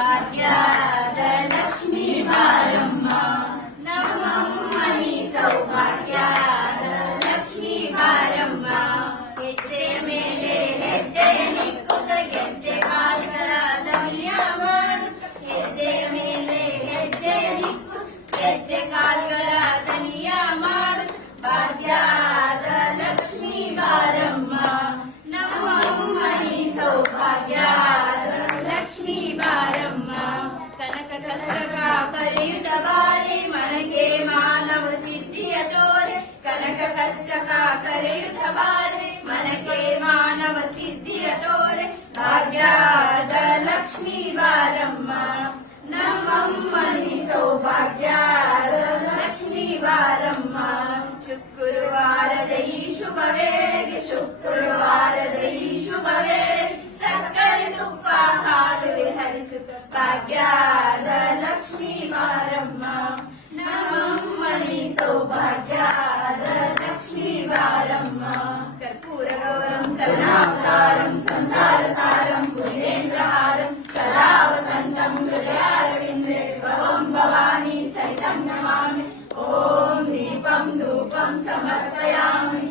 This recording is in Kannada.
ಭಾಗ್ಯದ ಲಕ್ಷ್ಮೀ ಬಾರಮ್ಮ ನಮ್ಮಮ್ಮನಿ ಸೌಭಾಗ್ಯದ ಲಕ್ಷ್ಮೀ ಬಾರಮ್ಮ ಹೆಜ್ಜೆ ಮೇಲೆ ಹೆಜ್ಜೆ ನಿಕ್ಕುತ್ತ ಗೆಜ್ಜೆ ಕಾಲ್ಗಳ ದನಿಯ ಮಾಡು ಹೆಜ್ಜೆ ಮೇಲೆ ಹೆಜ್ಜೆ ನಿಕ್ಕು ಗೆಜ್ಜೆ ಕಾಲ್ಗಳ ದನಿಯ ಮಾಡು ಭಾಗ್ಯದ ಲಕ್ಷ್ಮೀ ಬಾರಮ್ಮ ನಮ್ಮಮ್ಮನಿ ಸೌಭಾಗ್ಯದ ಲಕ್ಷ್ಮೀ ಬಾರಮ್ಮ ಕನಕ ಕಷ್ಟಕ ಕರೆಯುತ್ತ ಬಾರೆ ಮನಗೆ ಮಾನವ ಸಿದ್ಧಿಯ ತೋರೆ ಕನಕ ಕಷ್ಟಕ ಕರೆಯುತ್ತ ಬಾರೆ ಮನಗೆ ಮಾನವ ಸಿದ್ಧಿಯ ತೋರೆ ಭಾಗ್ಯದ ಲಕ್ಷ್ಮೀ ಬಾರಮ್ಮ ನಮ್ಮಮ್ಮನಿ ಸೌಭಾಗ್ಯದ ಲಕ್ಷ್ಮೀ ಬಾರಮ್ಮ ಶುಕ್ರವಾರದ ಈ ಶುಭ ವೇಳೆಗೆ ಶುಕ್ರವಾರದ ಈ ಶುಭ ವೇಳೆ ಸಕ್ಕರೆ ತುಪ್ಪ ಹಾಲು ಹರಿಸುತ್ತ ಭಾಗ್ಯದ ಲಕ್ಷ್ಮೀ ಬಾರಮ್ಮ ನಮ್ಮಮ್ಮನಿ ಸೌಭಾಗ್ಯದ ಲಕ್ಷ್ಮೀ ಬಾರಮ್ಮ ಕರ್ಪೂರ ಗೌರಂ ಕರುಣಾವತಾರಂ ಸಂಸಾರ ಸಾರಂ ಭುಜೇಂದ್ರಹಾರಂ ಸದಾ ವಸಂತಂ ಹೃದಯಾರವಿಂದೇ ಭವಂ ಭವಾನಿ ಸಹಿತಂ ನಮಾಮಿ ಓಂ ದೀಪಂ ಧೂಪಂ ಸಮರ್ಪಯಾಮಿ